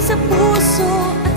sa puso